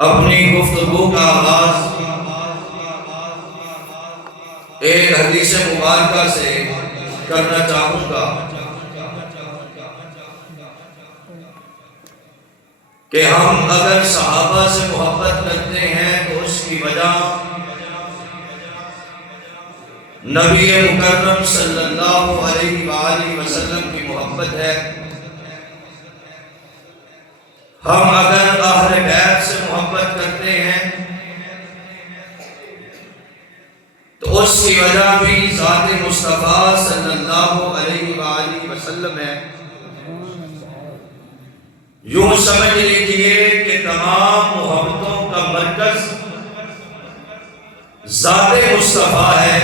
اپنی گفتگو کا آغاز ایک حدیث مبارکہ سے کرنا چاہوں گا کہ ہم اگر صحابہ سے محبت کرتے ہیں تو اس کی وجہ نبی مکرم صلی اللہ علیہ وآلہ وسلم کی محبت ہے۔ ہم اگر اہل بیت سے محبت کرتے ہیں تو اس کی وجہ بھی ذات مصطفیٰ صلی اللہ علیہ وآلہ وسلم ہے۔ یوں سمجھ لیجئے کہ تمام محبتوں کا مرکز ذات مصطفیٰ ہے،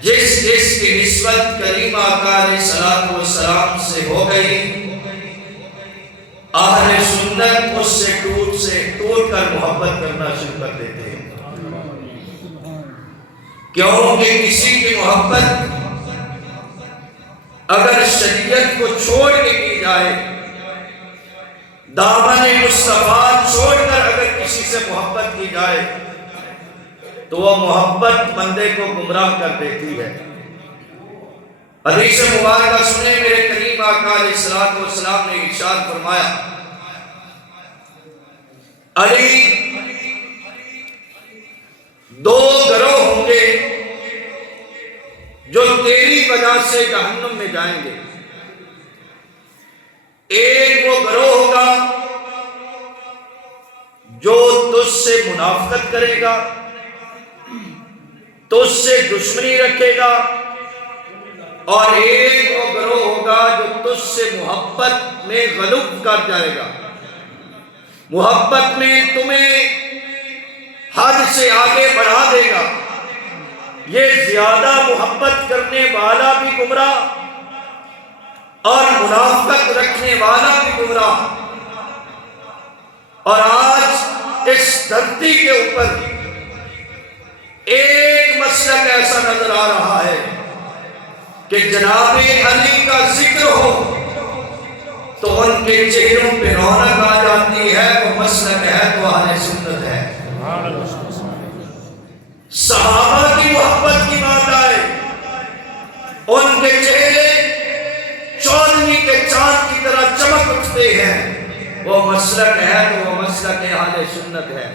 جس کی نسبت کریم آقا علیہ السلام سے ہو گئی، اہل سنت اس سے ٹوٹ کر محبت کرنا شروع کر دیتے ہیں، کیونکہ کسی کی محبت اگر شریعت کو چھوڑ کے کی جائے، دامن مصطفیٰ چھوڑ کر اگر کسی سے محبت کی جائے تو وہ محبت بندے کو گمراہ کر دیتی ہے۔ حدیث مبارکہ سنیں، میرے کریم آقا علیہ السلام نے ارشاد فرمایا، علی دو گروہ ہوں گے جو تیری وجہ سے جہنم میں جائیں گے۔ ایک وہ گروہ ہوگا جو تجھ سے منافقت کرے گا، تجھ سے دشمنی رکھے گا، اور ایک وہ گروہ ہوگا جو تجھ سے محبت میں غلط کر جائے گا، محبت میں تمہیں حد سے آگے بڑھا دے گا۔ یہ زیادہ محبت کرنے والا بھی گمراہ اور منافقت رکھنے والا بھی گمراہ۔ اور آج اس دھرتی کے اوپر ایک مسلک ایسا نظر آ رہا ہے کہ جناب علی کا ذکر ہو تو ان کے چہروں پہ رونق آ جاتی ہے، وہ مسلک ہے تو اہل سنت ہے۔ صحابہ کی محبت کی بات آئے، ان کے چہرے چاندنی کے چاند کی طرح چمک اٹھتے ہیں، وہ مسلک ہے تو وہ مسلک اہل سنت ہے۔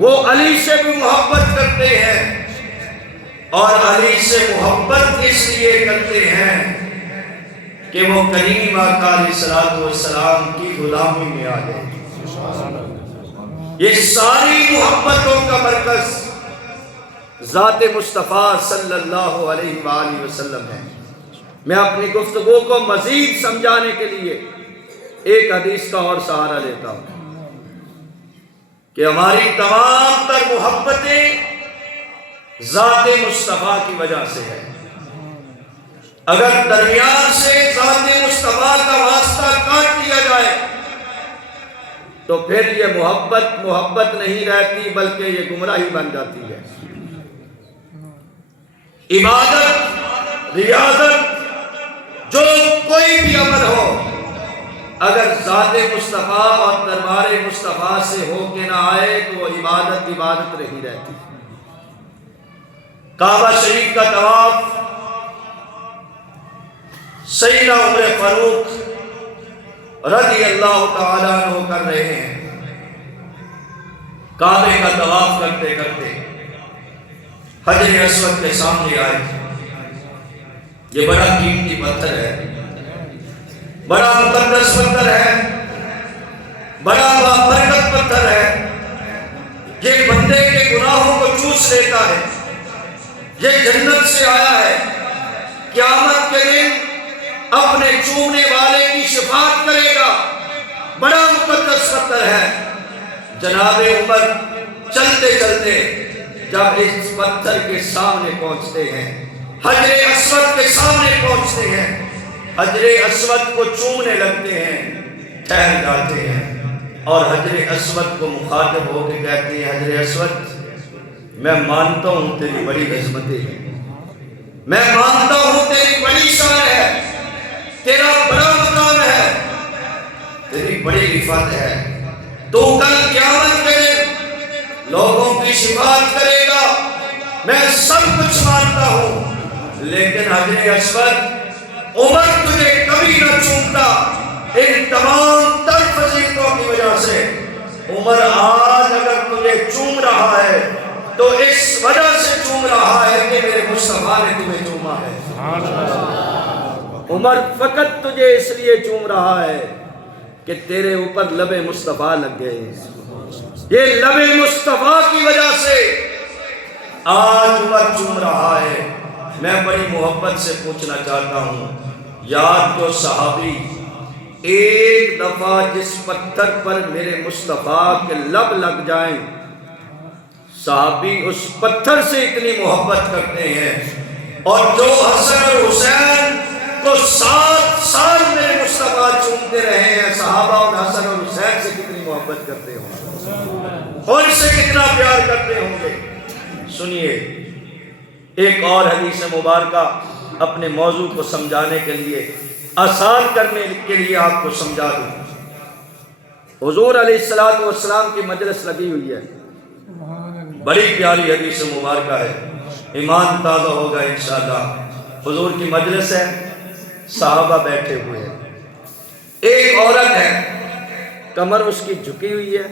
وہ علی سے بھی محبت کرتے ہیں، اور علی سے محبت اس لیے کرتے ہیں کہ وہ کریم آقا علیہ السلام کی غلامی میں آ گئے۔ یہ ساری محبتوں کا مرکز ذات مصطفیٰ صلی اللہ علیہ وآلہ وسلم ہے۔ میں اپنی گفتگو کو مزید سمجھانے کے لیے ایک حدیث کا اور سہارا لیتا ہوں کہ ہماری تمام تر محبتیں ذات مصطفیٰ کی وجہ سے ہے۔ اگر درمیان سے ذات مصطفیٰ کا واسطہ کاٹ دیا جائے تو پھر یہ محبت نہیں رہتی، بلکہ یہ گمراہی بن جاتی ہے۔ عبادت، ریاضت، جو کوئی بھی عمل ہو، اگر ذات مصطفیٰ اور دربار مصطفیٰ سے ہو کے نہ آئے تو وہ عبادت نہیں رہتی۔ کعبہ شریف کا طواف سیدنا عمر فاروق رضی اللہ تعالیٰ عنہ کر رہے ہیں۔ کعبے کا طواف کرتے کرتے حجر اسود کے سامنے آئے۔ یہ بڑا قیمتی پتھر ہے، بڑا مقدس پتھر ہے، بڑا بابرکت پتھر ہے۔ یہ بندے کے گناہوں کو چوس لیتا ہے، یہ جنت سے آیا ہے، قیامت کے دن اپنے چومنے والے کی شفاعت کرے گا۔ بڑا مقدس پتھر ہے۔ جناب عمر چلتے چلتے جب اس پتھر کے سامنے پہنچتے ہیں، حجر اسود کے سامنے پہنچتے ہیں، حجر اسود کو چومنے لگتے ہیں، ٹھہر جاتے ہیں اور حجر اسود کو مخاطب ہو کے کہتے ہیں، حجر اسود میں مانتا ہوں تیری بڑی عظمتیں ہیں، میں مانتا ہوں تیری بڑی شان ہے، تیرا بڑا مقام ہے، تیری بڑی رفعت ہے، تو کل قیامت کے دن لوگوں کی شفاعت کرے گا، میں سب کچھ مانتا ہوں، لیکن حجر اسود عمر تجھے کبھی نہ چومتا۔ ان تمام تر فضیلتوں کی وجہ سے عمر آج اگر تجھے چوم رہا ہے تو اس وجہ سے چوم رہا ہے کہ میرے مصطفیٰ نے تمہیں چوما ہے۔ عمر فقط تجھے اس لیے چوم رہا ہے کہ تیرے اوپر لب مصطفیٰ لگ گئے ہیں۔ یہ لب مصطفیٰ کی وجہ سے آج عمر چوم رہا ہے۔ میں بڑی محبت سے پوچھنا چاہتا ہوں، یاد کو صحابی ایک دفعہ جس پتھر پر میرے مصطفیٰ کے لب لگ جائیں، صحابی اس پتھر سے اتنی محبت کرتے ہیں، اور جو حسن اور حسین کو 7 سال میرے مصطفیٰ چومتے رہے ہیں، صحابہ اور حسن اور حسین سے کتنی محبت کرتے ہوں گے، اور ان سے کتنا پیار کرتے ہوں گے۔ سنیے ایک اور حدیث مبارکہ اپنے موضوع کو سمجھانے کے لیے، آسان کرنے کے لیے آپ کو سمجھا دوں۔ حضور علیہ السلام کی مجلس لگی ہوئی ہے، بڑی پیاری حدیث مبارکہ ہے، ایمان تازہ ہوگا انشاءاللہ۔ حضور کی مجلس ہے، صحابہ بیٹھے ہوئے ہیں، ایک عورت ہے، کمر اس کی جھکی ہوئی ہے،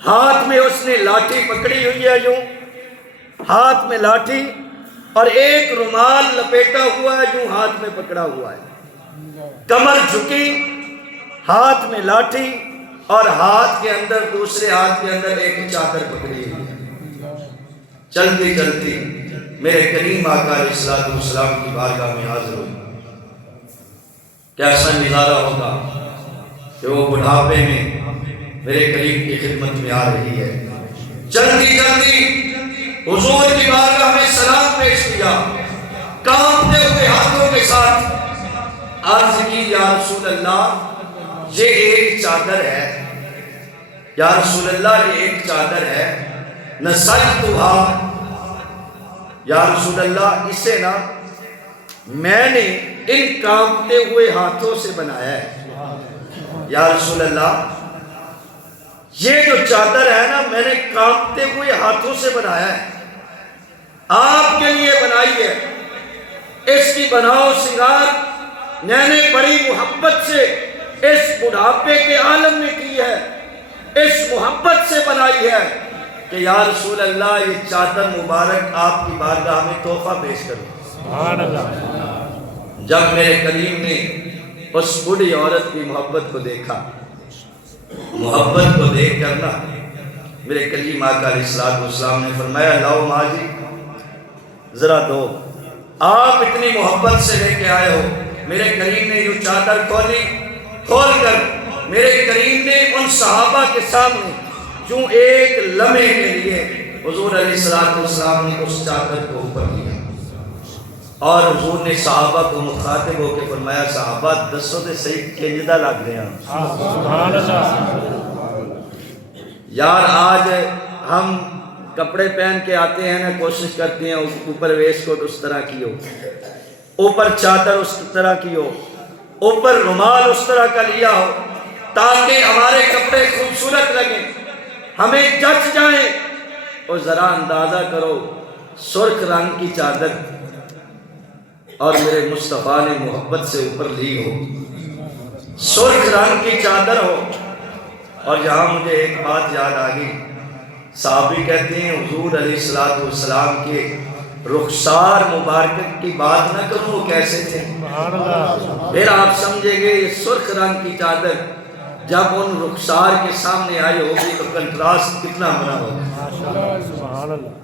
ہاتھ میں اس نے لاٹھی پکڑی ہوئی ہے، یوں ہاتھ میں لاٹھی اور ایک رومال لپیٹا ہوا ہے، یوں ہاتھ میں پکڑا ہوا ہے، کمر جھکی، ہاتھ میں لاٹھی اور ہاتھ کے اندر، دوسرے ہاتھ کے اندر ایک چادر پکڑی ہوئی ہے۔ چلتی چلتی میرے کریم آقا علیہ السلام کی بارگاہ میں حاضر ہوئی۔ کیسا نظارہ ہوگا کہ وہ بڑھاپے میں میرے کریم کی خدمت میں آ رہی ہے۔ جلدی جلدی حضور کی بارگاہ میں سلام پیش کیا، کانپتے ہوئے ہاتھوں کے ساتھ عرض کی، یا رسول اللہ یہ ایک چادر ہے، یا رسول اللہ یہ ایک چادر ہے، نسجتھا، یا رسول اللہ اسے نا میں نے ان کانپتے ہوئے ہاتھوں سے بنایا ہے۔ یا رسول اللہ یہ جو چادر ہے نا میں نے کانپتے ہوئے ہاتھوں سے بنایا ہے، آپ کے لیے بنائی ہے، اس کی بناؤ سنگار میں نے بڑی محبت سے اس بڑھاپے کے عالم میں کی ہے، اس محبت سے بنائی ہے کہ یا رسول اللہ یہ چادر مبارک آپ کی بارگاہ میں تحفہ پیش کروں۔ سبحان اللہ۔ جب میرے کریم نے اس بوڑھی عورت کی محبت کو دیکھا، محبت کو دیکھ کر نا میرے کریم آقا علیہ السلام نے فرمایا، لاؤ ماں جی ذرا دو، آپ اتنی محبت سے لے کے آئے ہو۔ میرے کریم نے یہ چادر کھولی، کھول کر میرے کریم نے ان صحابہ کے سامنے جو ایک لمحے کے لیے حضور علیہ السلام نے اس چادر کو اوپر لیا، اور حضور نے صحابہ کو مخاطب ہو کے فرمایا، صحابہ دسو تے صحیح کنجدہ لگ رہے ہیں۔ سبحان اللہ۔ یار آج ہم کپڑے پہن کے آتے ہیں نا، کوشش کرتے ہیں اوپر ویسٹ کوٹ اس طرح کی ہو، اوپر چادر اس طرح کی ہو، اوپر رومال اس طرح کا لیا ہو، تاکہ ہمارے کپڑے خوبصورت لگیں، ہمیں جچ جائیں۔ اور ذرا اندازہ کرو سرخ رنگ کی چادر اور میرے مصطفیٰ نے محبت سے اوپر لی ہو، سرخ رنگ کی چادر ہو، اور یہاں مجھے ایک بات یاد آ گئی، صحابی کہتے ہیں حضور علیہ السلام کے رخسار مبارک کی بات نہ کروں وہ کیسے تھے، پھر آپ سمجھیں گے یہ سرخ رنگ کی چادر جب ان رخسار کے سامنے آئی ہوگی تو کنٹراسٹ کتنا بنا ہوگا۔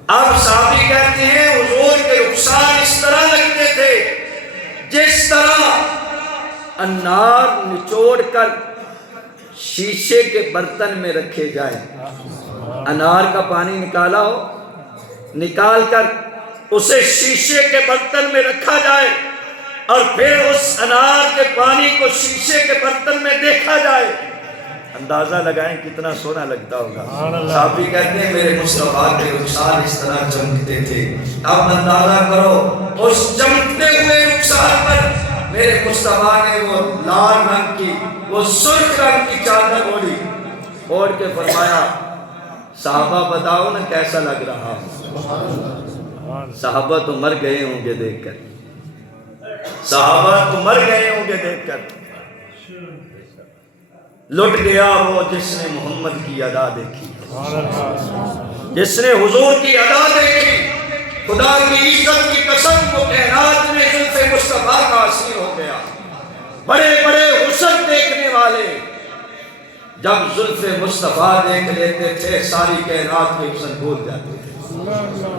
اب صحابی کہتے ہیں حضور کے رخسار اس طرح لگتے تھے جس طرح انار نچوڑ کر شیشے کے برتن میں رکھے جائیں، انار کا پانی نکالا ہو، نکال کر اسے شیشے کے برتن میں رکھا جائے اور پھر اس انار کے پانی کو شیشے کے برتن میں دیکھا جائے، اندازہ لگائیں کتنا سونا لگتا ہوگا۔ صحابی کہتے ہیں میرے مصطفیٰ کے رخسار اس طرح چمکتے تھے۔ اب اندازہ کرو اس چمکتے ہوئے رخسار پر میرے مصطفیٰ نے وہ لال رنگ کی، وہ سرخ رنگ کی چادر اوڑھی، اوڑھ کے فرمایا صحابہ بتاؤ نا کیسا لگ رہا؟ صحابہ تو مر گئے ہوں گے دیکھ کر، صحابہ تو مر گئے ہوں گے دیکھ کر۔ لٹ گیا وہ جس نے محمد کی ادا دیکھی، جس نے حضور کی ادا دیکھی، خدا کی عزت کی قسم وہ کائنات میں زلف مصطفیٰ کا اسیر ہو گیا۔ بڑے بڑے حسن دیکھنے والے جب زلف مصطفیٰ دیکھ لیتے تھے ساری کائنات کے حسن بھول جاتے تھے۔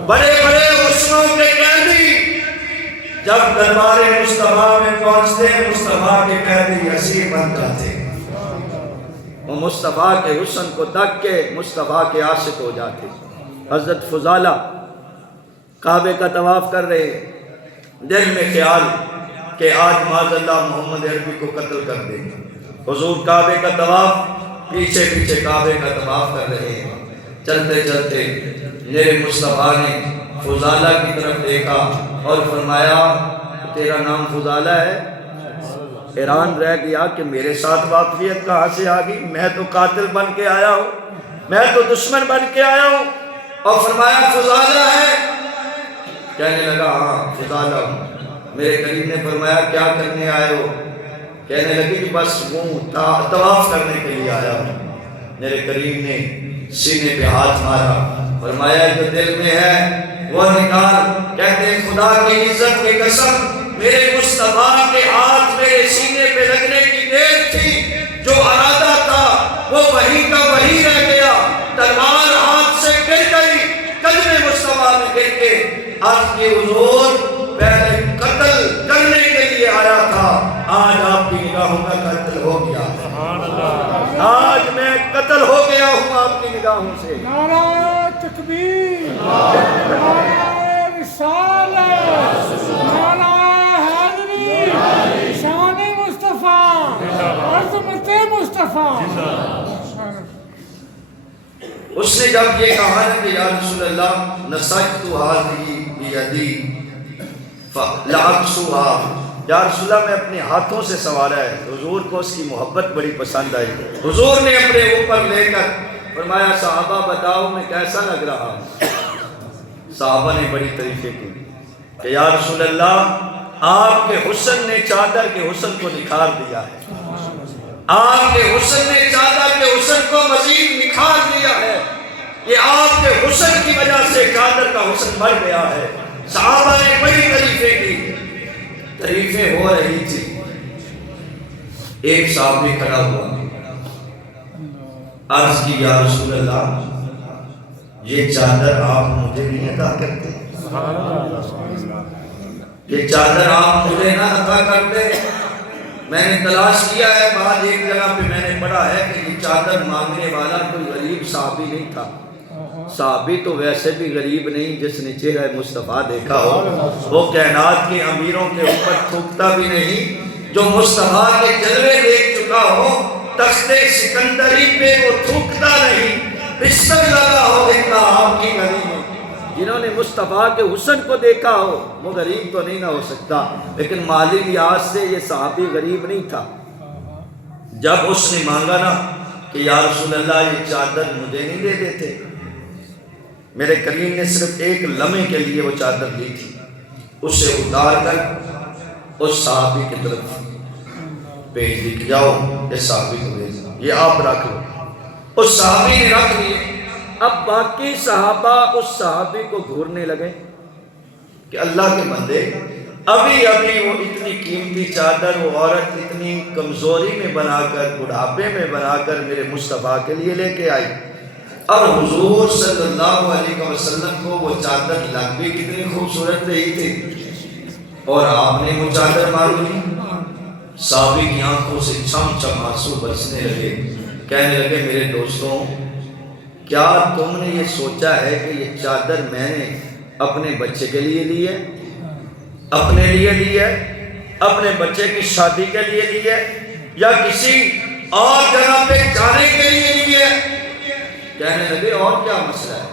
بڑے بڑے حسنوں کے قیدی جب دربار مصطفیٰ میں پہنچتے مصطفیٰ کے قیدی اسیر بن جاتے، وہ مصطفیٰ کے حسن کو دیکھ کے مصطفیٰ کے عاشق ہو جاتے۔ حضرت فضالہ کعبے کا طواف کر رہے، دل میں خیال کہ آج معاذ اللہ محمد عربی کو قتل کر دیں۔ حضور کعبے کا طواف پیچھے پیچھے کعبے کا طواف کر رہے ہیں۔ چلتے چلتے میرے مصطفیٰ نے فضالہ کی طرف دیکھا اور فرمایا تیرا نام فضالہ ہے؟ حیران رہ گیا کہ میرے ساتھ واقفیت کہاں سے آ گئی، میں تو قاتل بن کے آیا ہوں، میں تو دشمن بن کے آیا ہوں۔ اور فرمایا فضالہ ہے؟ کہنے لگا ہاں فضالہ ہوں۔ میرے کریم نے فرمایا کیا کرنے آئے ہو؟ کہنے لگی کہ بس وہ طواف کرنے کے لیے آیا ہوں۔ میرے کریم نے سینے پہ ہاتھ مارا، فرمایا جو دل میں ہے وہ نکال۔ کہتے ہیں خدا کی عزت کی قسم میرے مصطفیٰ کے ہاتھ میرے سینے پہ لگنے کی دیر تھی، جو ارادہ تھا وہ وہی کا وہی رہ گیا۔ تلوار ہاتھ سے گر گئی، قدم مصطفیٰ میں گر کے عرض کی حضور پہلے قتل کرنے کے لیے آیا تھا، آج آپ کی نگاہوں کا قتل ہو گیا ہے۔ آج میں قتل ہو گیا ہوں آپ کی نگاہوں سے۔ نعرہ تکبیر، نعرہ رسالت، نعرہ حیدری، شان مصطفیٰ، عظمت مصطفیٰ۔ اس نے جب یہ کہا نا کہ یا رسول اللہ نسجت هذه بیدی لأکسوها، یا رسول اللہ میں اپنے ہاتھوں سے سوارا ہے۔ حضور کو اس کی محبت بڑی پسند آئی، حضور نے اپنے اوپر لے کر فرمایا صحابہ بتاؤ میں کیسا لگ رہا ہوں؟ صحابہ نے بڑی تعریفیں کی کہ یا رسول اللہ آپ کے حسن نے چادر کے حسن کو نکھار دیا ہے، آپ کے حسن نے چادر کے حسن کو مزید نکھار دیا ہے، یہ آپ کے حسن کی وجہ سے چادر کا حسن بڑھ گیا ہے۔ صحابہ نے بڑی تعریفیں کی، تعریفیں ہو رہی تھی، ایک صحابی کھڑا ہوا، عرض کی یا رسول اللہ یہ چادر آپ مجھے نہیں عطا کرتے، یہ چادر آپ مجھے نہ عطا کرتے؟ میں نے تلاش کیا ہے، بعد ایک جگہ پہ میں نے پڑھا ہے کہ یہ چادر مانگنے والا کوئی غریب صحابی نہیں تھا۔ صحابی تو ویسے بھی غریب نہیں، جس نے چہرہ مصطفیٰ دیکھا ہو وہ کائنات کے امیروں کے اوپر تھوکتا بھی نہیں، جو مصطفیٰ کے جلوے دیکھ چکا ہو تخت سکندری پہ وہ تھوکتا نہیں، بستر لگا ہو اتنا آپ کی گلی میں۔ جنہوں نے مصطفیٰ کے حسن کو دیکھا ہو وہ غریب تو نہیں نہ ہو سکتا، لیکن مالی لحاظ سے یہ صحابی غریب نہیں تھا۔ جب اس نے مانگا نا کہ یا رسول اللہ یہ چادر مجھے نہیں دے دیتے، میرے کریم نے صرف ایک لمحے کے لیے وہ چادر دی تھی، اسے اتار کر اس صحابی کی طرف بھیج دی کہ جاؤ اس صحابی کو بھیجنا، یہ آپ رکھ لو۔ اس صحابی نے رکھ لیے۔ اب باقی صحابہ اس صحابی کو گھورنے لگے کہ اللہ کے بندے ابھی ابھی وہ اتنی قیمتی چادر وہ عورت اتنی کمزوری میں بنا کر بڑھاپے میں بنا کر میرے مصطفیٰ کے لیے لے کے آئی، اب حضور صلی اللہ علیہ وسلم کو وہ چادر لگ بھی کتنی خوبصورت رہی تھی اور آپ نے وہ چادر مانگ لی۔ صحابی کی آنکھوں سے چھم چھم آنسو برسنے لگے، کہنے لگے میرے دوستوں کیا تم نے یہ سوچا ہے کہ یہ چادر میں نے اپنے بچے کے لیے لی ہے، اپنے لیے لی ہے، اپنے بچے کی شادی کے لیے لی ہے، یا کسی اور جگہ پہ جانے کے لیے لی ہے؟ کہنے لگے اور کیا مسئلہ ہے؟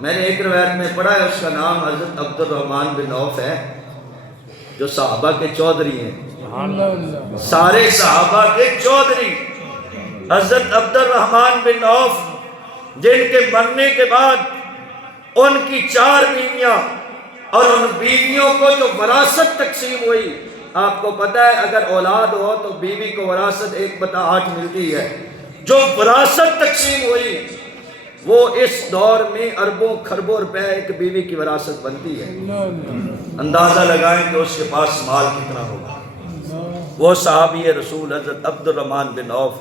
میں نے ایک روایت میں پڑھا ہے، اس کا نام حضرت عبد الرحمن بن عوف ہے، جو صحابہ کے چودھری ہیں، سارے صحابہ کے چودھری۔ حضرت عبد الرحمن بن عوف جن کے مرنے کے بعد ان کی 4 بیویاں اور ان بیویوں کو جو وراثت تقسیم ہوئی، آپ کو پتہ ہے اگر اولاد ہو تو بیوی کو وراثت 1/8 ملتی ہے، جو وراثت تقسیم ہوئی وہ اس دور میں اربوں خربوں روپے ایک بیوی کی وراثت بنتی ہے۔ اندازہ لگائیں کہ اس کے پاس مال کتنا ہوگا۔ وہ صحابی رسول حضرت عبد الرحمن بن عوف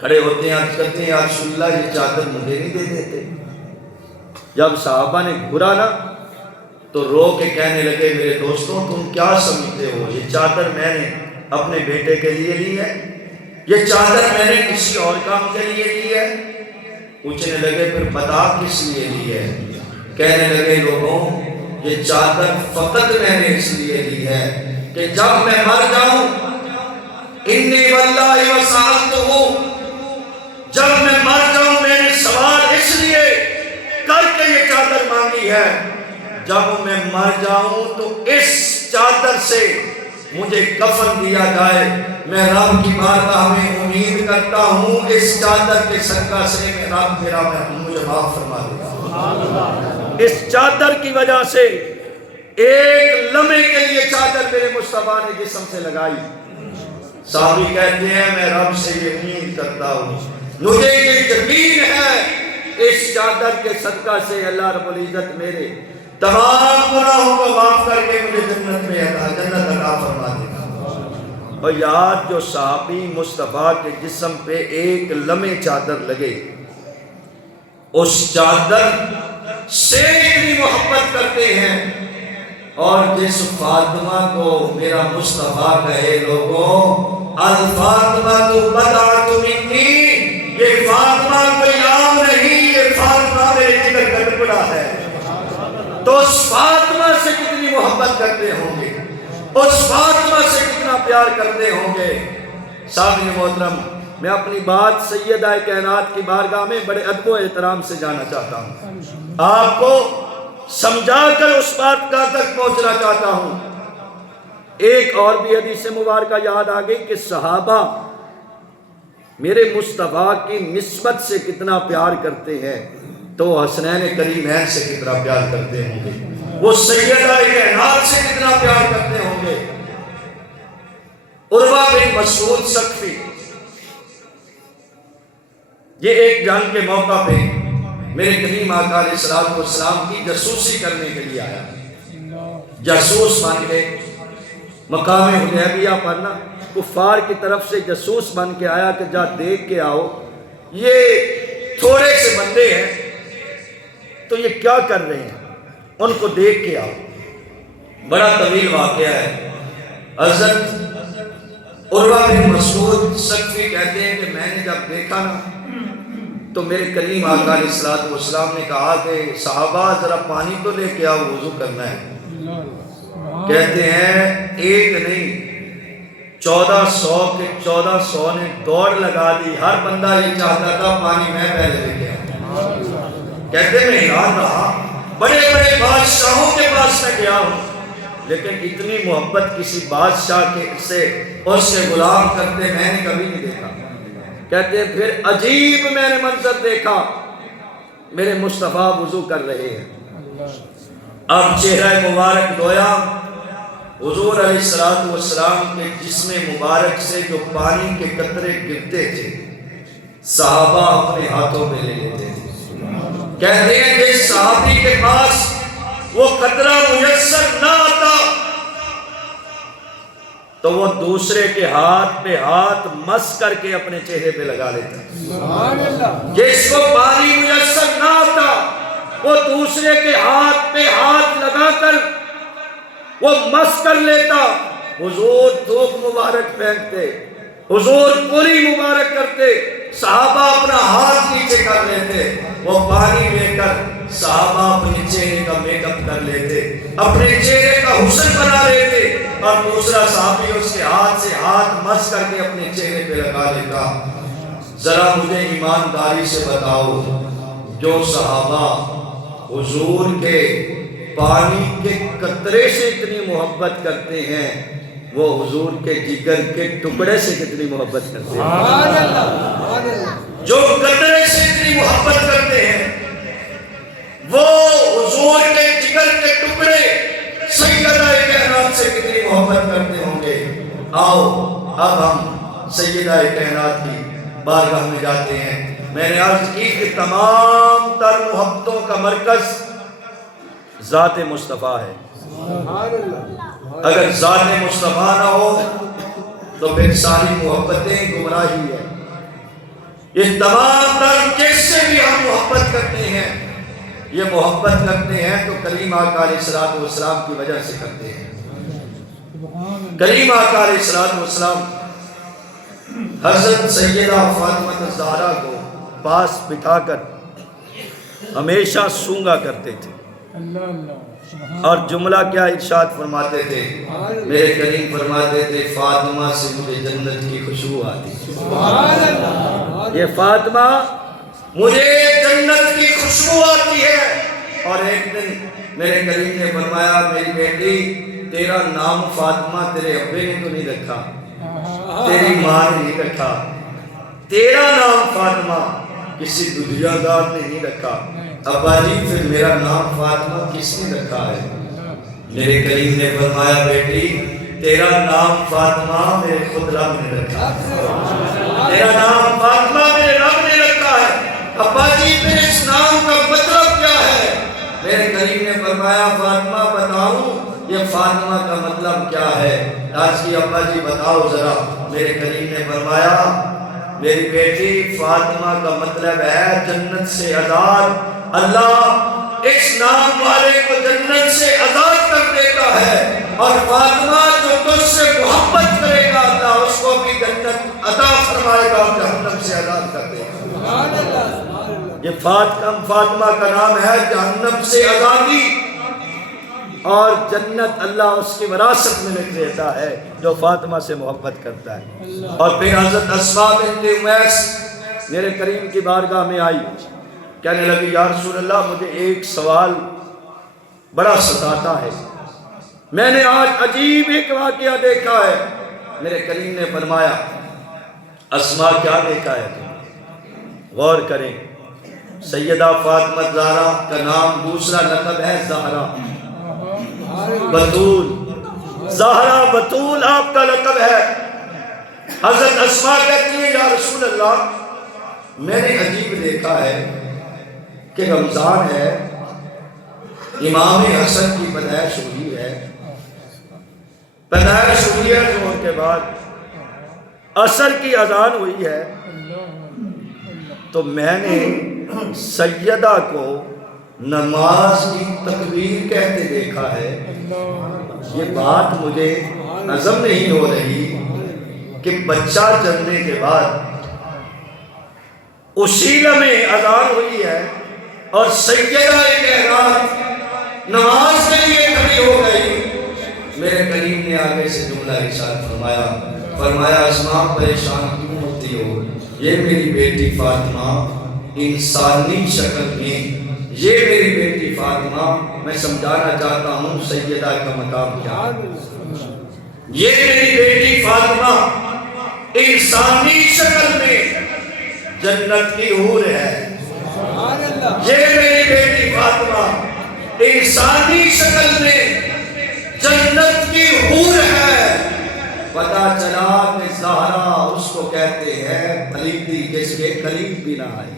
کھڑے ہوتے ہیں، عرض کرتے ہیں یا رسول اللہ یہ چادر مجھے نہیں دے دیتے؟ جب صحابہ نے گھرا نا تو رو کے کہنے لگے میرے دوستوں تم کیا سمجھتے ہو، یہ چادر میں نے اپنے بیٹے کے لیے لی ہے، یہ چادر میں نے کسی اور کام کے لیے لی ہے؟ پوچھنے لگے پھر بتا کس لیے لی ہے؟ کہنے لگے لوگوں یہ چادر فقط میں نے اس لیے لی ہے کہ جب میں مر جاؤں انی واللہ وسالتہ، جب میں مر جاؤں میں نے سوال اس لیے کر کے یہ چادر مانگی ہے، جب میں مر جاؤں تو اس چادر سے مجھے کفن دیا جائے، میں رب کی بارگاہ میں امید کرتا ہوں اس چادر کے صدقہ سے میں رب میرا مجھے معاف فرما دے۔ اس چادر کی وجہ سے ایک لمحے کے لیے چادر میرے مصطفیٰ نے جسم سے لگائی۔ صحابی کہتے ہیں میں رب سے یہ امید کرتا ہوں، مجھے یہ یقین ہے اس چادر کے صدقہ سے اللہ رب العزت میرے تمام گناہوں کو معاف کر کے مجھے جنت عطا فرما دے گا۔ اور یاد جو صحابی مصطفیٰ کے جسم پہ ایک لمحے چادر لگے، اس چادر سے اتنی محبت کرتے ہیں، اور جس فاطمہ کو میرا مصطفیٰ کہے لوگوں الفاطمہ تو بدعت منی، یہ فاطمہ کوئی عام نہیں، یہ فاطمہ میرے جگر کا ٹکڑا ہے، تو اس فاطمہ سے کتنی محبت کرتے ہوں گے، اس فاطمہ سے کتنا پیار کرتے ہوں گے۔ سامعین محترم، میں اپنی بات سیدہ کائنات کی بارگاہ میں بڑے ادب و احترام سے جانا چاہتا ہوں، آپ کو سمجھا کر اس بات کا تک پہنچنا چاہتا ہوں۔ ایک اور بھی حدیث مبارکہ یاد آ گئی کہ صحابہ میرے مصطفیٰ کی نسبت سے کتنا پیار کرتے ہیں، تو حسنین کریمین سے کتنا پیار کرتے ہوں گے، وہ سیدہ کائنات سے کتنا پیار کرتے ہوں گے۔ عروہ بن مسعود ثقفی یہ ایک جنگ کے موقع پہ میرے کریم آقا علیہ السلام کی جاسوسی کرنے کے لیے آیا، جاسوس بن کے مقام حدیبیہ پر نا کفار کی طرف سے جاسوس بن کے آیا کہ جا دیکھ کے آؤ یہ تھوڑے سے بندے ہیں تو یہ کیا کر رہے ہیں، ان کو دیکھ کے آؤ۔ بڑا طویل واقعہ ہے۔ حضرت عروہ بن مسعود ثقفی کہتے ہیں کہ میں نے جب دیکھا نا تو میرے کریم آقا علیہ السلام نے کہا کہ صحابہ ذرا پانی تو لے کے آؤ، وضو کرنا ہے۔ کہتے ہیں ایک نہیں 1400 کے 1400 نے دوڑ لگا دی، ہر بندہ یہ چاہتا تھا پانی میں پہلے لے کے آؤں۔ کہتے میں حیران رہا، بڑے بڑے بادشاہوں کے پاس میں گیا ہوں لیکن اتنی محبت کسی بادشاہ کے سے اس سے غلام کرتے میں نے کبھی نہیں دیکھا۔ کہتے ہیں پھر عجیب میں نے منظر دیکھا، میرے مصطفیٰ وضو کر رہے ہیں، اب چہرہ مبارک دھویا، حضور علیہ السلام کے جسم مبارک سے جو پانی کے قطرے گرتے تھے صحابہ اپنے ہاتھوں میں لے لیتے تھے۔ کہتے ہیں کہ صحابی کے پاس وہ قطرہ میسر نہ آتا تو وہ دوسرے کے ہاتھ پہ ہاتھ مس کر کے اپنے چہرے پہ لگا لیتا۔ جس کو پانی میسر نہ آتا وہ دوسرے کے ہاتھ پہ ہاتھ لگا کر وہ مس کر لیتا۔ حضور تھوک مبارک پہنتے، حضور پوری مبارک کرتے، صحابہ اپنا ہاتھ نیچے کر لیتے، وہ پانی لے کر صحابہ اپنے چہرے کا میک اپ کر لیتے، اپنے چہرے کا حسن بنا لیتے، اور دوسرا صحابی اس کے ہاتھ سے ہاتھ مس کر کے اپنے چہرے پہ لگا لیتا۔ ذرا مجھے ایمانداری سے بتاؤ، جو صحابہ حضور کے پانی کے قطرے سے اتنی محبت کرتے ہیں، وہ حضور کے جگر کے ٹکڑے سے کتنی محبت کرتے ہیں، جو قطرے سے اتنی محبت کرتے ہیں، وہ حضور کے جگر کے ٹکڑے سیدہ کائنات سے کتنی محبت کرتے ہوں گے۔ آؤ اب ہم سیدہ کائنات کی بارگاہ میں جاتے ہیں۔ میں نے عرض کی کہ تمام تر محبتوں کا مرکز ذات مصطفیٰ ہے۔ اگر ذات مصطفیٰ نہ ہو تو پھر ساری محبتیں گمراہی ہے۔ یہ تمام تر جس سے بھی ہم محبت کرتے ہیں، یہ محبت کرتے ہیں تو کریم آقا علیہ السلام کی وجہ سے کرتے ہیں۔ کریم آقا علیہ السلام حضرت سیدہ فاطمہ الزہرا کو پاس بٹھا کر ہمیشہ سونگا کرتے تھے، اور جملہ کیا ارشاد فرماتے تھے؟ میرے کریم فرماتے تھے فاطمہ سے مجھے جنت کی خوشبو آتی، یہ فاطمہ مجھے جنت کی خوشبو آتی ہے۔ اور ایک دن میرے کریم نے فرمایا میری بیٹی تیرا نام فاطمہ تیرے ابے نے تو نہیں رکھا، تیری ماں نے نہیں رکھا، تیرا نام فاطمہ کسی دنیا دار نے نہیں رکھا، ابا جی پھر میرا نام فاطمہ کس نے رکھا ہے؟ میرے کریم نے فرمایا بیٹی تیرا نام فاطمہ میرے خود رب نے رکھا، تیرا نام فاطمہ میرے رب نے رکھا ہے۔ ابا جی پھر اس نام کا مطلب کیا ہے؟ میرے کریم نے فرمایا فاطمہ بتاؤں یہ فاطمہ کا مطلب کیا ہے؟ آج کی ابا جی بتاؤ ذرا۔ میرے کریم نے فرمایا میری بیٹی فاطمہ کا مطلب ہے جنت سے آزاد۔ اللہ اس نام والے کو جنت سے آزاد کر دیتا ہے، اور فاطمہ جو تجھ سے محبت کرے گا اللہ اس کو بھی جنت عطا فرمائے گا اور جہنم سے آزاد کر دے گا۔ یہ فاطمہ کا نام ہے جہنم سے آزادی، اور جنت اللہ اس کی وراثت میں لکھ دیتا ہے جو فاطمہ سے محبت کرتا ہے۔ اور پھر حضرت اسماء بنت امیس میرے کریم کی بارگاہ میں آئی، کہنے لگی یا رسول اللہ مجھے ایک سوال بڑا ستاتا ہے، میں نے آج عجیب ایک واقعہ دیکھا ہے۔ میرے کریم نے فرمایا اسماء کیا دیکھا ہے تم؟ غور کریں، سیدہ فاطمہ زہرا کا نام دوسرا لقب ہے زہرا، بطول، زہرا بطول آپ کا لقب ہے۔ حضرت اسماء کہتی ہے یا رسول اللہ میں نے عجیب دیکھا ہے کہ رمضان ہے، امام حسن کی پیدائش ہوئی ہے، پیدائش ہوئی ہے تو ان کے بعد عصر کی اذان ہوئی ہے، تو میں نے سیدہ کو نماز کی تکبیر کہتے دیکھا ہے۔ یہ بات مجھے ہضم نہیں ہو رہی کہ بچہ جننے کے بعد اسی لمحے اذان ہوئی ہے اور سیدہ کائنات نماز کے لیے کھڑی ہو گئی۔ میرے کریم نے آگے سے جملہ ارشاد فرمایا اسماء پریشان کیوں ہوتی ہو؟ یہ میری بیٹی فاطمہ انسانی شکل میں، یہ میری بیٹی فاطمہ، میں سمجھانا چاہتا ہوں سیدہ کا مقام کیا ہے۔ یہ میری بیٹی فاطمہ انسانی شکل میں جنت کی حور ہے، یہ میری بیٹی فاطمہ انسانی شکل میں جنت کی حور ہے۔ پتا چلا کہ زہرا اس کو کہتے ہیں پلیتی جس کے قریب بھی نہ آئی،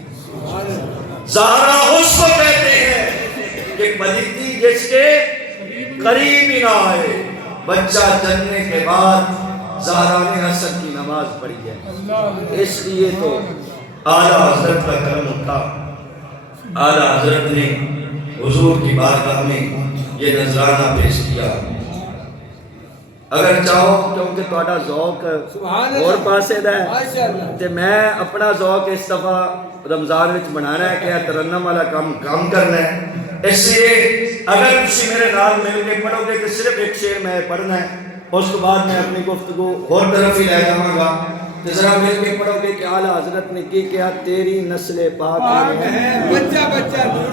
زہرا اس کو کہتے ہیں کہ پلیتی جس کے قریب بھی نہ آئے۔ بچہ جننے کے بعد زہرا نے عصر کی نماز پڑھی ہے، اس لیے تو اعلیٰ حضرت کا کرم اٹھا، اعلیٰ حضرت نے حضور کی بارگاہ میں یہ نذرانہ پیش کیا۔ اگر چاہو کیونکہ تہاڈا ذوق اور پاسے دا ہے تے میں اپنا ذوق اس دفعہ رمضان وچ بنانا ہے کہ ترنم والا کام کرنا ہے، اس لیے اگر تسی میرے نال مل کے پڑھو گے تو صرف ایک شعر میں پڑھنا ہے، اس کے بعد میں اپنی گفتگو اور طرف ہی لے جاواں گا۔ تو ذرا مل کے پڑھو گے کہ اعلیٰ حضرت نے کی کیا تیری نسل پاک ہے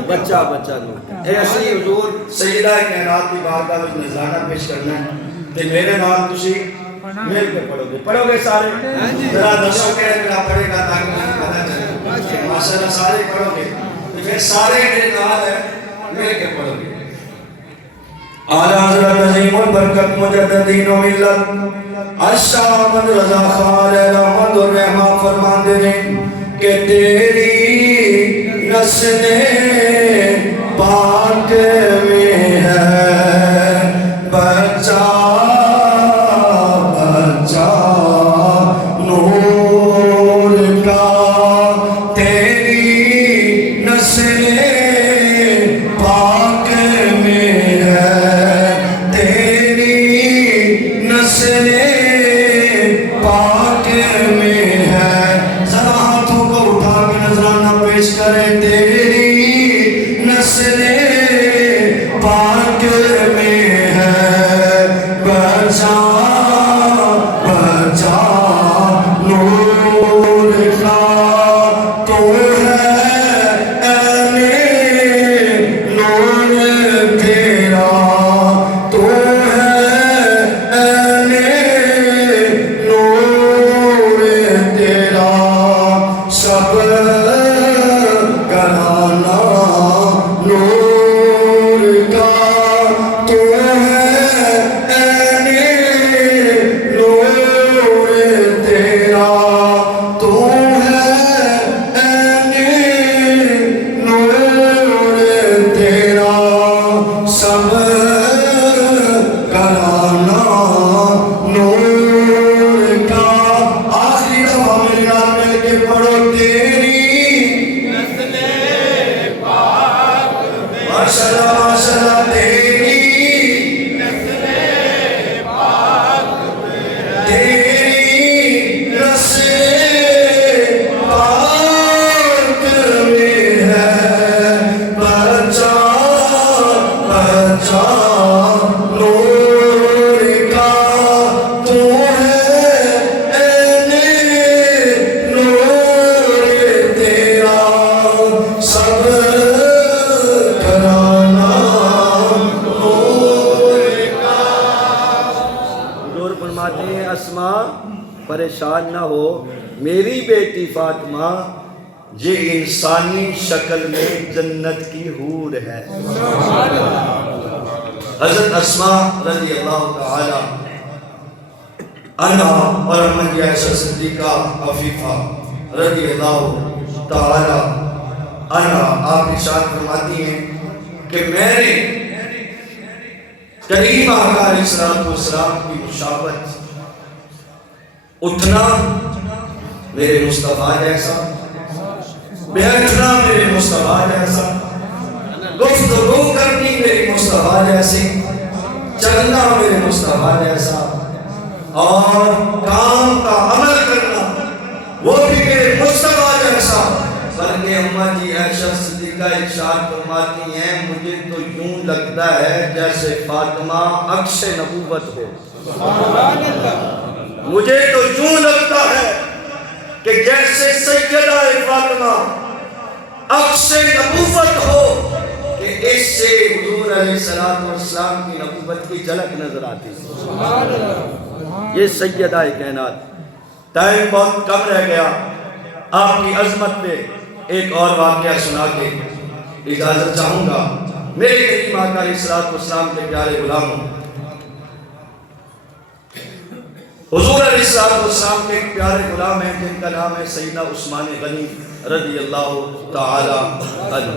بچہ نور۔ اے اسی حضور سیدہ کائنات کی بارگاہ میں نذرانہ پیش کرنا ہے۔ تے میرے نال تسی مل کے پڑھو گے سارے ذرا دسو کہ میرا پڑھے گا تاکہ مجھے پتہ چلے ماشاءاللہ سارے پڑھو گے تو پھر سارے میرے نال ہے مل کے پڑھو گے اعلیٰ حضرت عظیم البرکت مجددین و ملت اشاہ احمد رضا خان احمد الرحمہ فرماندے ہیں کہ تیری نسل پاک میں ہے بچہ بچہ نور کا تیری نسل پاک میں ہے تیری نسل پاک میں ہے ذرا ہاتھوں کو اٹھا کے نذرانہ پیش کریں تیری نسل پاک میں ہے بچہ بچہ نور کا تو ہے اے نور تیرا تو ہے اے نور تیرا سب گھرانہ نور کا تو ہے اے نور تیرا تو ہے اے نور تیرا سب گھرانہ نور کا آخری دفعہ میرے نام مل کے پڑھو تیری ماشاءاللہ ماشاءاللہ تیری تیری نسل پاک میں ہے بچہ بچہ نور کا تو ہے اے نور تیرا سب گھرانہ نور کا حضور فرماتے ہیں اسما پریشان نہ ہو میری بیٹی فاطمہ یہ انسانی شکل میں جنت کی حور ہے حضرت اسما رضی اللہ تعالی عنہ اور احمد عائشہ صدیقہ عفیفہ رضی اللہ تعالی عنہ آپ ارشاد فرماتی ہیں کہ میں نے کریم آقا علیہ السلام کی مشابہت اٹھنا میرے مصطفیٰ جیسا بیٹھنا میرے مصطفیٰ جیسا گفتگو کرنی میرے مصطفیٰ جیسی چلنا میرے مصطفیٰ جیسا اور کام کا عمل کرنا وہ بھی میرے مصطفیٰ جیسا بلکہ اماں جی عائشہ صدیقہ ارشاد فرماتی ہیں مجھے تو یوں لگتا ہے جیسے فاطمہ عکس نبوت ہو مجھے تو یوں لگتا ہے کہ جیسے سیدہ فاطمہ عکس نبوت ہو کہ اس سے حضور علیہ السلام کی نبوت کی جھلک نظر آتی ہے یہ سیدہ کائنات ٹائم بہت کم رہ گیا آپ کی عظمت پہ ایک اور واقعہ سنا کے اجازت چاہوں گا میرے کریم آقا علیہ السلام کے پیارے غلاموں حضور علیہ السلام کے ایک پیارے غلام ہیں جن کا نام ہے سیدنا عثمان غنی رضی اللہ تعالی عنہ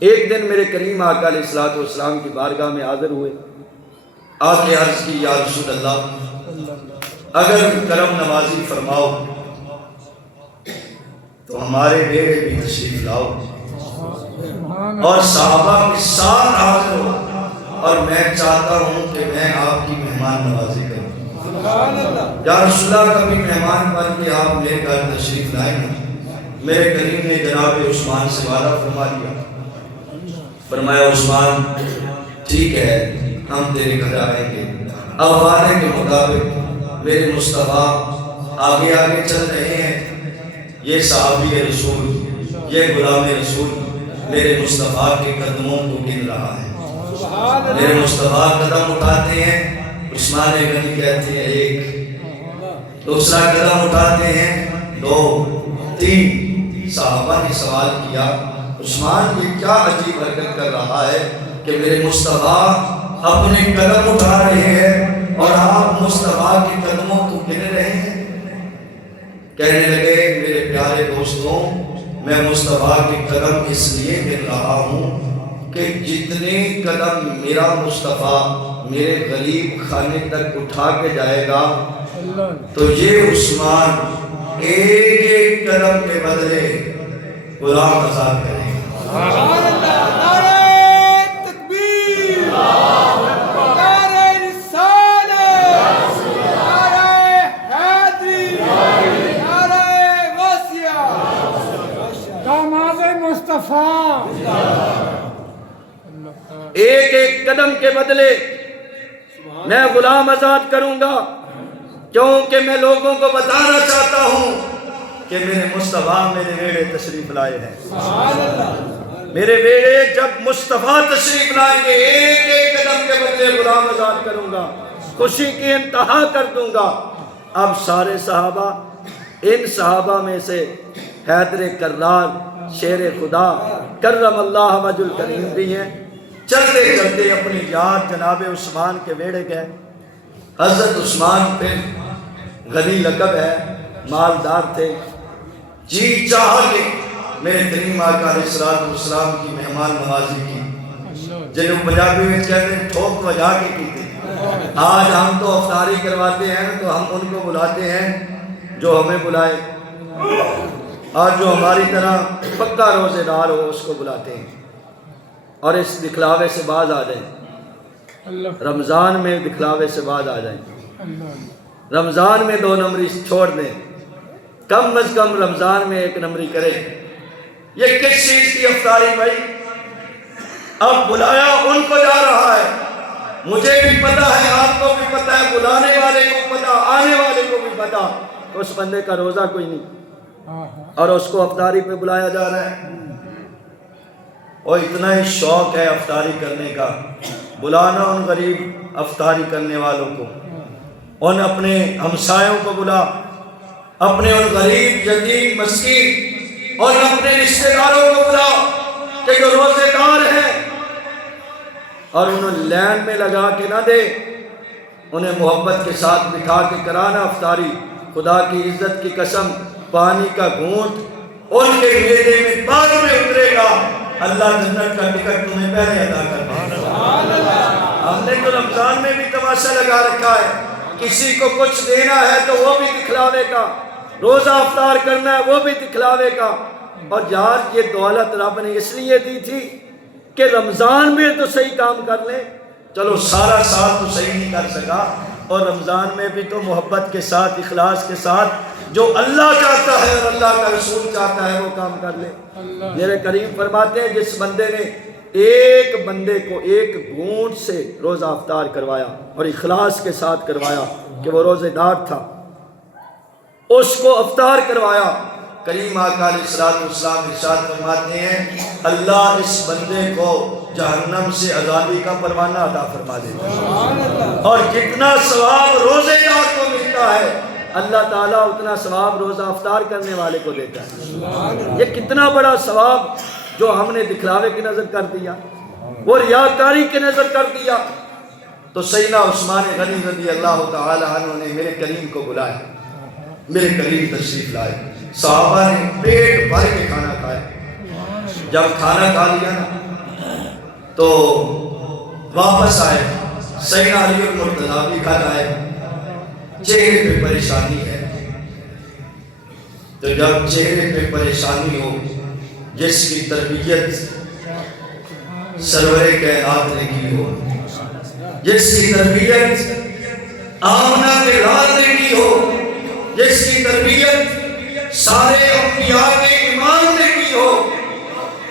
ایک دن میرے کریم آقا علیہ السلام کی بارگاہ میں حاضر ہوئے آ کے عرض کی یا رسول اللہ اگر کرم نوازی فرماؤ تو ہمارے بیڑے بھی تشریف لاؤ اور صحابہ کے ساتھ حاضر ہو اور میں چاہتا ہوں کہ میں آپ کی مہمان نوازی کروں یا رسول اللہ کبھی مہمان بن کے آپ میرے گھر تشریف لائیں میرے کریم نے جناب عثمان سے وعدہ فرما دیا فرمایا عثمان ٹھیک ہے ہم تیرے گھر آئیں گے اب وعدے کے مطابق میرے مصطفیٰ آگے آگے چل رہے ہیں یہ صحابی رسول یہ غلام رسول میرے مصطفیٰ کے قدموں کو گن رہا ہے میرے مصطفیٰ قدم اٹھاتے ہیں، عثمان غنی کہتے ہیں ایک، دوسرا قدم اٹھاتے ہیں دو، تین۔ صحابہ نے سوال کیا عثمان یہ کیا عجیب حرکت کر رہا ہے کہ میرے مصطفیٰ اپنے قدم اٹھا رہے ہیں اور آپ مصطفیٰ کے قدموں کو گن رہے ہیں؟ کہنے لگے میرے پیارے دوستوں، میں مصطفیٰ کے قدم اس لیے گن رہا ہوں کہ جتنے قدم میرا مصطفیٰ میرے غریب خانے تک اٹھا کے جائے گا تو یہ عثمان ایک ایک قدم کے بدلے غلام آزاد کریں گے۔ ایک ایک قدم کے بدلے میں غلام آزاد کروں گا، کیونکہ میں لوگوں کو بتانا چاہتا ہوں کہ میرے مصطفیٰ میرے ویڑے تشریف لائے ہیں۔ میرے ویڑے جب مصطفیٰ تشریف لائیں گے ایک ایک قدم کے بدلے غلام آزاد کروں گا، خوشی کی انتہا کر دوں گا۔ اب سارے صحابہ، ان صحابہ میں سے حیدر کرار شیر خدا کرم اللہ وجہ الکریم بھی ہیں، چلتے چلتے اپنی یاد جناب عثمان کے ویڑے گئے۔ حضرت عثمان پہ غنی لقب ہے، مالدار تھے، جی چاہا کہ میرے کریم آقا علیہ السلام کی مہمان نوازی کی، جنہوں پنجابی میں کہتے ہیں ٹھوک بجا کے کی تھی۔ آج ہم تو افطاری کرواتے ہیں تو ہم ان کو بلاتے ہیں جو ہمیں بلائے، اور جو ہماری طرح پکا روزے دار ہو اس کو بلاتے ہیں، اور اس دکھلاوے سے باز آ جائیں۔ رمضان میں دکھلاوے سے باز آ جائیں، رمضان میں 2 نمبری چھوڑ دیں، کم از کم رمضان میں 1 نمبری کریں۔ یہ کس چیز کی افطاری بھائی؟ اب بلایا ان کو جا رہا ہے، مجھے بھی پتا ہے، آپ کو بھی پتا ہے، بلانے والے کو پتا، آنے والے کو بھی پتا کہ اس بندے کا روزہ کوئی نہیں، اور اس کو افطاری پہ بلایا جا رہا ہے۔ اور اتنا ہی شوق ہے افطاری کرنے کا، بلانا ان غریب افطاری کرنے والوں کو، ان اپنے ہمسایوں کو بلا، اپنے ان غریب یتیم مسکین اور اپنے رشتہ داروں کو بلا کہ جو روزے دار ہیں، اور انہیں لین میں لگا کے نہ دے، انہیں محبت کے ساتھ بٹھا کے کرانا افطاری۔ خدا کی عزت کی قسم، پانی کا گھونٹ ان کے معدے میں بعد میں اترے گا، اللہ جنت کا ٹکٹ تمہیں پہلے ادا کرنا۔ ہم نے تو رمضان میں بھی تماشا لگا رکھا ہے، کسی کو کچھ دینا ہے تو وہ بھی دکھلاوے کا، روزہ افطار کرنا ہے وہ بھی دکھلاوے کا۔ اور یار یہ دولت رب نے اس لیے دی تھی کہ رمضان میں تو صحیح کام کر لیں، چلو سارا سال تو صحیح نہیں کر سکا، اور رمضان میں بھی تو محبت کے ساتھ، اخلاص کے ساتھ جو اللہ چاہتا ہے اور اللہ کا رسول چاہتا ہے وہ کام کر لے۔ میرے کریم فرماتے ہیں جس بندے نے ایک بندے کو ایک گھونٹ سے روزہ افطار کروایا اور اخلاص کے ساتھ کروایا کہ وہ روزے دار تھا، اس کو افطار کروایا، کریم آقا علیہ السلام ارشاد فرماتے ہیں اللہ اس بندے کو جہنم سے آزادی کا پروانہ عطا فرما دیتا ہے، اور جتنا ثواب روزے دار کو ملتا ہے اللہ تعالیٰ اتنا ثواب روزہ افطار کرنے والے کو دیتا ہے۔ یہ کتنا بڑا ثواب جو ہم نے دکھلاوے کی نظر کر دیا، وہ ریاکاری کی نظر کر دیا۔ تو سیدنا عثمان غنی رضی اللہ تعالی عنہ نے میرے کریم کو بلایا، میرے کریم تشریف لائے، صحابہ نے پیٹ بھر کے کھانا کھایا۔ جب کھانا کھا لیا نا تو واپس آئے، سیدنا علی المرتضیٰ بھی گھر آئے، چہرے پہ پریشانی ہے۔ تو جب چہرے پہ پریشانی ہو، جس کی تربیت سرور کائنات نے کی ہو، جس کی تربیت آمنہ کے لال نے کی ہو، جس کی تربیت سارے انبیاء کے امام نے کی ہو،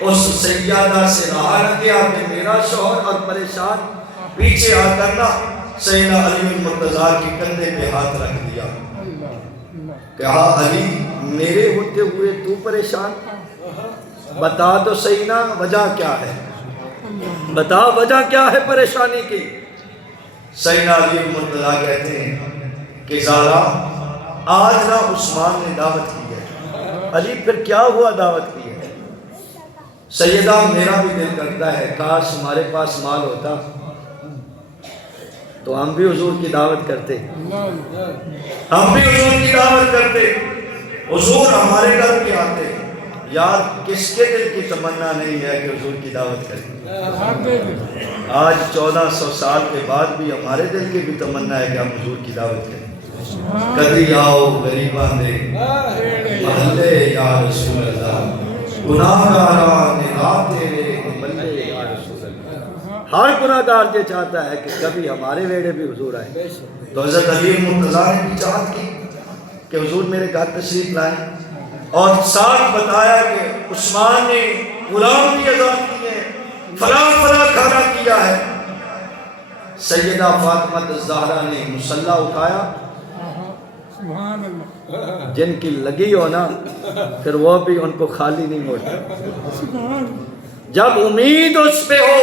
اس سیدہ سے رہا نہ گیا کہ میرا شوہر اور پریشان، پیچھے آ کرنا سیدنا علی المرتضیٰ کی کندھے پہ ہاتھ رکھ دیا، کہا علی میرے ہوتے ہوئے تو پریشان، بتا تو صحیح نا وجہ کیا ہے؟ بتا وجہ کیا ہے پریشانی کی؟ سیدنا علی مرتضیٰ کہتے ہیں کہ زارا آج نہ عثمان نے دعوت کی ہے۔ علی پھر کیا ہوا دعوت کی ہے؟ سیدہ میرا بھی دل کرتا ہے کاش ہمارے پاس مال ہوتا تو ہم بھی حضور کی دعوت کرتے، ہم بھی حضور کی دعوت کرتے، حضور ہمارے گھر بھی آتے۔ یار کس کے دل کی تمنا نہیں ہے کہ حضور کی دعوت کریں؟ آج 1400 سال کے بعد بھی ہمارے دل کی بھی تمنا ہے کہ ہم حضور کی دعوت کریں۔ کدی آؤ غریباں دے محلے یا رسول اللہ، گناہگاراں نگاہ تیرے محلے یا رسول اللہ۔ ہر گناہگار یہ چاہتا ہے کہ کبھی ہمارے ویڑے بھی حضور آئے۔ تو حضرت علی مرتضیٰ نے بھی چاہت کی کہ حضور میرے گھر تشریف لائیں، اور ساتھ بتایا کہ عثمان نے غلام بھی آزاد کیے ہیں، فلاں فلاں کھانا کیا ہے۔ سیدہ فاطمہ الزہرا نے مصلی اٹھایا، سبحان اللہ، جن کی لگی ہو نا پھر وہ بھی ان کو خالی نہیں موڑتا۔ سبحان جب امید اس پہ ہو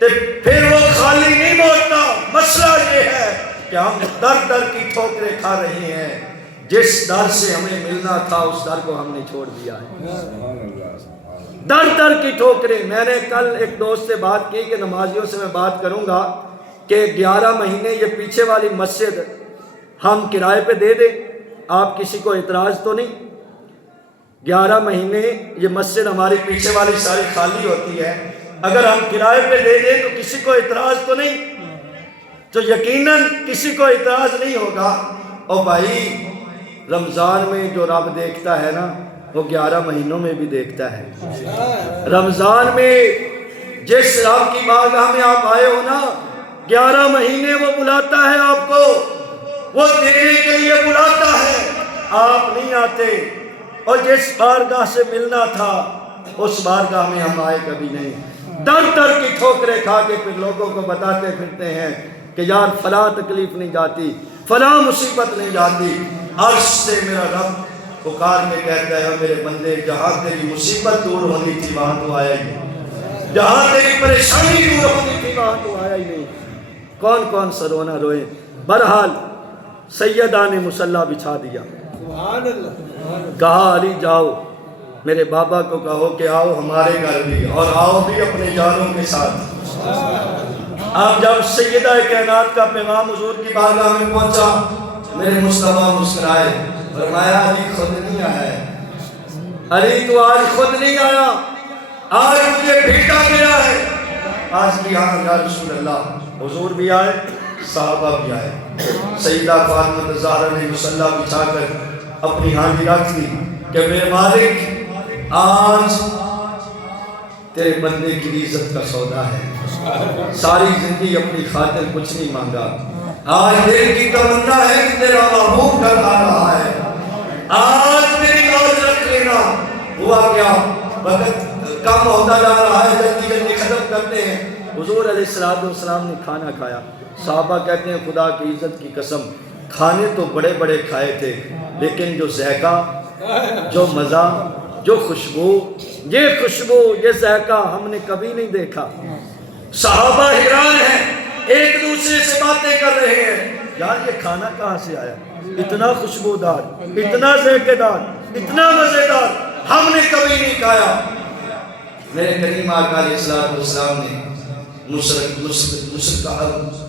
تو پھر وہ خالی نہیں موڑتا۔ مسئلہ یہ ہے کہ ہم در در کی ٹھوکریں کھا رہے ہیں، جس در سے ہمیں ملنا تھا اس در کو ہم نے چھوڑ دیا ہے۔ در در کی ٹھوکریں۔ میں نے کل ایک دوست سے بات کی کہ نمازیوں سے میں بات کروں گا کہ 11 مہینے یہ پیچھے والی مسجد ہم کرائے پہ دے دیں، آپ کسی کو اعتراض تو نہیں؟ 11 مہینے یہ مسجد ہماری پیچھے والی ساری خالی ہوتی ہے، اگر ہم کرائے پہ دے دیں تو کسی کو اعتراض تو نہیں؟ تو یقیناً کسی کو اعتراض نہیں ہوگا۔ اور بھائی رمضان میں جو رب دیکھتا ہے نا وہ 11 مہینوں میں بھی دیکھتا ہے۔ رمضان میں جس رب کی بارگاہ میں آپ آئے ہو نا 11 مہینے وہ بلاتا ہے آپ کو، وہ دینے کے لیے بلاتا ہے، آپ نہیں آتے۔ اور جس بارگاہ سے ملنا تھا اس بارگاہ میں ہم آئے کبھی نہیں۔ در در کی ٹھوکریں کھا کے پھر لوگوں کو بتاتے پھرتے ہیں کہ یار فلاں تکلیف نہیں جاتی، فلاں مصیبت نہیں جاتی۔ عرش سے میرا رب پکار کے کہتا ہے میرے بندے جہاں تیری مصیبت دور ہونی تھی وہاں تو آیا ہی نہیں، جہاں تیری پریشانی دور ہونی تھی وہاں تو آیا ہی نہیں۔ کون کون سا رونا روئے۔ بہرحال سیدہ نے مصلی بچھا دیا، کہا علی جاؤ میرے بابا کو کہو کہ آؤ ہمارے گھر بھی، اور آؤ بھی اپنے جانوں کے ساتھ۔ اب جب سیدہ کائنات کا پیغام حضور کی بارگاہ میں پہنچا میرے مصطفیٰ مسکرائے، فرمایا علی خود نہیں آیا ہے، علی تو آج خود نہیں آیا، آج مجھے بھیجا گیا ہے۔ آج بھی ہاں یا رسول اللہ، حضور بھی آئے، صحابہ بھی آئے۔ سیدہ فاطمہ الزہرا نے مصلی بچھا کر اپنی ہانڈی رکھ دی کہ میرے مالک آج تیرے بندے کی عزت کا سودا ہے، ساری زندگی اپنی خاطر کچھ نہیں مانگا، آج دل کی تمنا ہے کہ تیرا محبوب گھر آ رہا ہے، آج میری لاج رکھ لینا۔ ہوا کیا؟ وقت کم ہوتا جا رہا ہے، جلدی جلدی ختم کرتے ہیں۔ حضور علیہ السلام نے کھانا کھایا، صحابہ کہتے ہیں خدا کی عزت کی قسم کھانے تو بڑے بڑے کھائے تھے لیکن جو ذائقہ، جو مزہ، جو خوشبو، یہ ذائقہ ہم نے کبھی نہیں دیکھا۔ صحابہ حیران ہیں، ایک دوسرے سے باتیں کر رہے ہیں، یار یہ کھانا کہاں سے آیا، اتنا خوشبودار، اتنا ذائقہ دار، اتنا مزیدار ہم نے کبھی نہیں کھایا۔ میرے کریم آقا علیہ السلام نے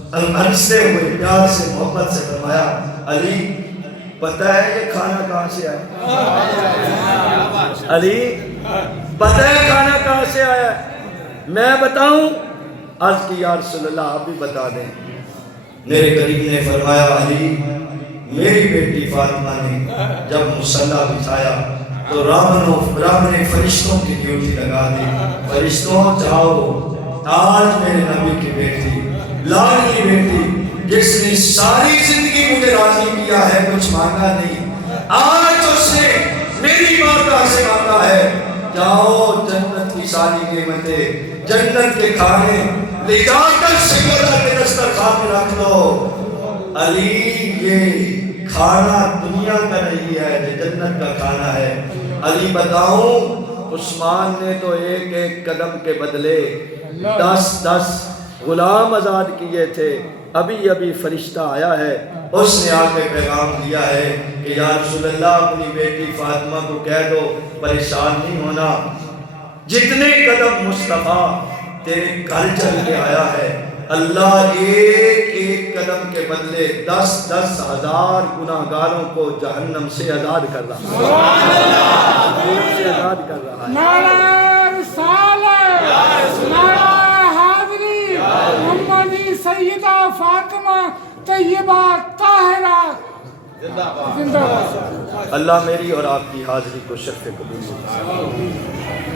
ہنستے ہوئے پیار سے محبت سے فرمایا علی پتہ ہے یہ کھانا کہاں سے آیا؟ علی پتہ ہے کھانا کہاں سے آیا؟ میں بتاؤں؟ عرض کی یا رسول اللہ آپ بھی بتا دیں۔ میرے کریم نے فرمایا علی میری بیٹی فاطمہ نے جب مصلی بچھایا تو رب نے فرشتوں کی ڈیوٹی لگا دی، فرشتوں جاؤ آج میرے نبی کی بیٹی، لاڈلی بیٹی جس نے ساری زندگی مجھے راضی کیا ہے، کچھ مانگا نہیں، آج اس نے میری بارگاہ سے مانگا ہے، جاؤ جنت کی ساری نعمتیں، جنت کے کھانے لے جا کر سیدہ کے دسترخوان میں رکھ دو۔ علی یہ کھانا دنیا کا نہیں ہے، یہ جنت کا کھانا ہے۔ علی بتاؤں عثمان نے تو ایک ایک قدم کے بدلے 10 غلام آزاد کیے تھے. ابھی ابھی فرشتہ آیا ہے, اس نے آ کے پیغام دیا ہے کہ یا رسول اللہ اپنی بیٹی فاطمہ کو کہہ دو پریشان نہیں ہونا, جتنے قدم مصطفیٰ تیرے گھر چل کے آیا ہے اللہ ایک ایک قدم کے بدلے 10 ہزار گناہگاروں کو جہنم سے آزاد کر رہا ہے. آزاد کر رہا ہے. نعرہ رسالت, نعرہ حاضری, محمدی سیدہ فاطمہ طیبہ طاہرہ زندہ باد. اللہ میری اور آپ کی حاضری کو شرف قبول.